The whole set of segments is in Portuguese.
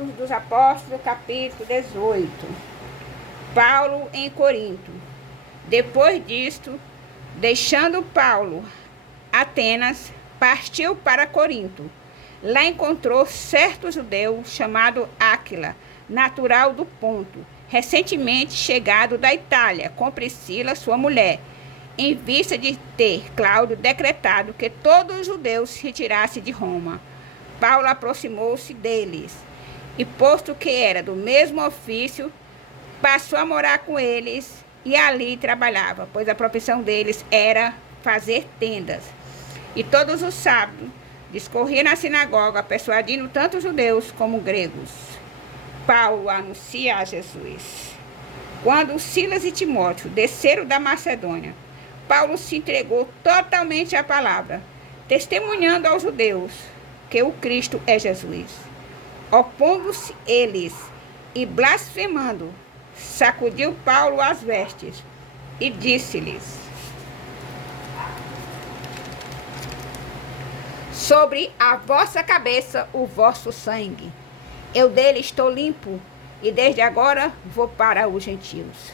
Atos dos Apóstolos, capítulo 18. Paulo em Corinto. Depois disto, deixando Paulo Atenas, partiu para Corinto. Lá encontrou certo judeu chamado Áquila, natural do Ponto, recentemente chegado da Itália, com Priscila, sua mulher, em vista de ter Cláudio decretado que todos os judeus se retirassem de Roma. Paulo aproximou-se deles e, posto que era do mesmo ofício, passou a morar com eles e ali trabalhava, pois a profissão deles era fazer tendas. E todos os sábados discorria na sinagoga, persuadindo tanto judeus como gregos. Paulo anuncia a Jesus. Quando Silas e Timóteo desceram da Macedônia, Paulo se entregou totalmente à palavra, testemunhando aos judeus que o Cristo é Jesus. Opondo-se eles e blasfemando, sacudiu Paulo as vestes e disse-lhes: sobre a vossa cabeça o vosso sangue. Eu dele estou limpo, e desde agora vou para os gentios.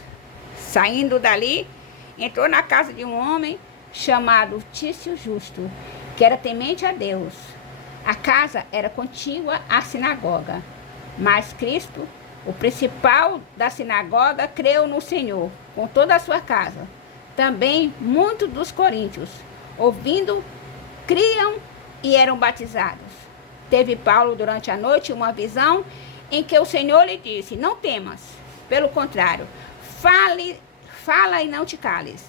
Saindo dali, entrou na casa de um homem chamado Tício Justo, que era temente a Deus. A casa era contígua à sinagoga, mas Cristo, o principal da sinagoga, creu no Senhor com toda a sua casa. Também muitos dos coríntios, ouvindo, criam e eram batizados. Teve Paulo durante a noite uma visão em que o Senhor lhe disse: não temas, pelo contrário, fala e não te cales,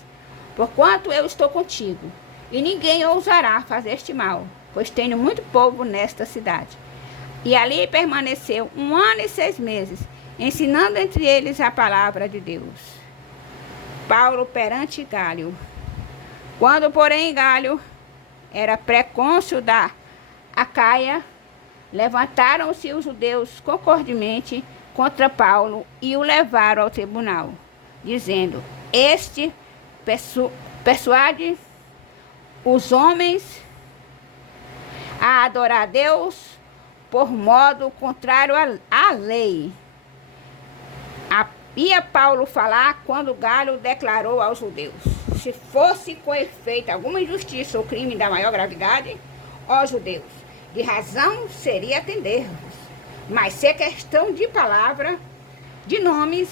porquanto eu estou contigo, e ninguém ousará fazer-te mal, pois tenho muito povo nesta cidade. E ali permaneceu 1 ano e 6 meses, ensinando entre eles a palavra de Deus. Paulo perante Gálio. Quando, porém, Gálio era pré-cônsul da Acaia, levantaram-se os judeus concordemente contra Paulo e o levaram ao tribunal, dizendo: este persuade os homens a adorar a Deus por modo contrário à lei. Ia Paulo falar quando Gálio declarou aos judeus: se fosse com efeito alguma injustiça ou crime da maior gravidade, ó judeus, de razão seria atender-vos. Mas se é questão de palavra, de nomes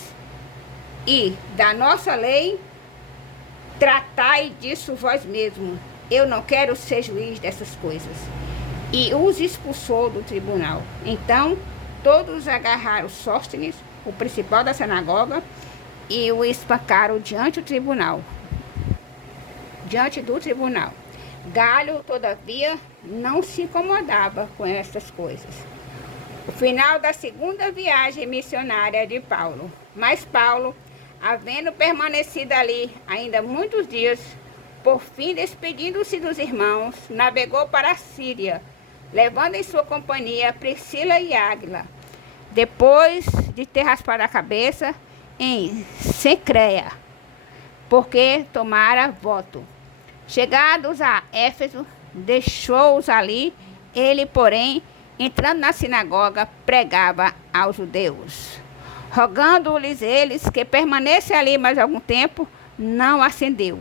e da nossa lei, tratai disso vós mesmos. Eu não quero ser juiz dessas coisas. E os expulsou do tribunal. Então todos agarraram Sóstenes, o principal da sinagoga, e o espancaram diante do tribunal. Gálio, todavia, não se incomodava com essas coisas. O final da segunda viagem missionária de Paulo. Mas Paulo, havendo permanecido ali ainda muitos dias, por fim, despedindo-se dos irmãos, navegou para a Síria, levando em sua companhia Priscila e Áquila, depois de ter raspado a cabeça em Cencreia, porque tomara voto. Chegados a Éfeso, deixou-os ali. Ele, porém, entrando na sinagoga, pregava aos judeus. Rogando-lhes eles que permanecessem ali mais algum tempo, não acendeu.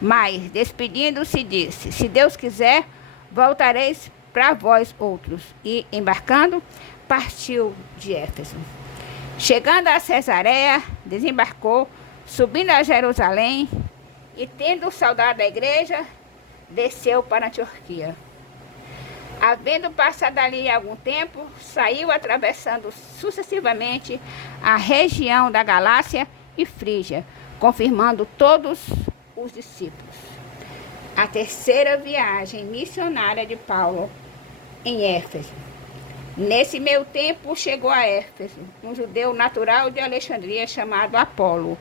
Mas, despedindo-se, disse: se Deus quiser, voltareis para vós outros. E, embarcando, partiu de Éfeso. Chegando a Cesareia, desembarcou, subindo a Jerusalém, e tendo saudado a igreja, desceu para a Antioquia. Havendo passado ali algum tempo, saiu atravessando sucessivamente a região da Galácia e Frígia, confirmando todos os discípulos. A terceira viagem missionária de Paulo em Éfeso. Nesse meio tempo chegou a Éfeso um judeu natural de Alexandria chamado Apolo,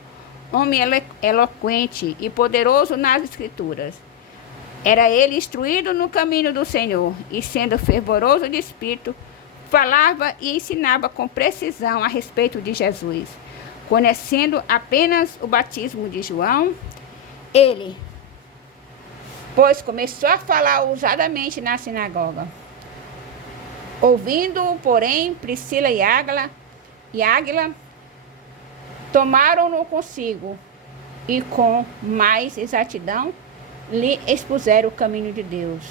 homem eloquente e poderoso nas escrituras. Era ele instruído no caminho do Senhor, e sendo fervoroso de espírito, falava e ensinava com precisão a respeito de Jesus. Conhecendo apenas o batismo de João, ele, pois, começou a falar ousadamente na sinagoga. Ouvindo-o, porém, Priscila e Águila tomaram-no consigo e com mais exatidão lhe expuseram o caminho de Deus.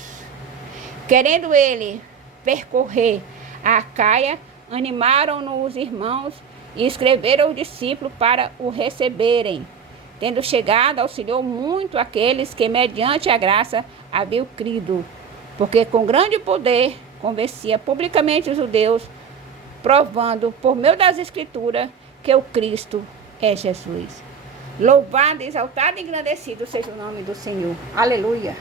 Querendo ele percorrer a Acaia, animaram-no os irmãos e escreveram aos discípulos para o receberem. Tendo chegado, auxiliou muito aqueles que, mediante a graça, haviam crido, porque com grande poder convencia publicamente os judeus, provando por meio das Escrituras que o Cristo é Jesus. Louvado, exaltado e engrandecido seja o nome do Senhor. Aleluia.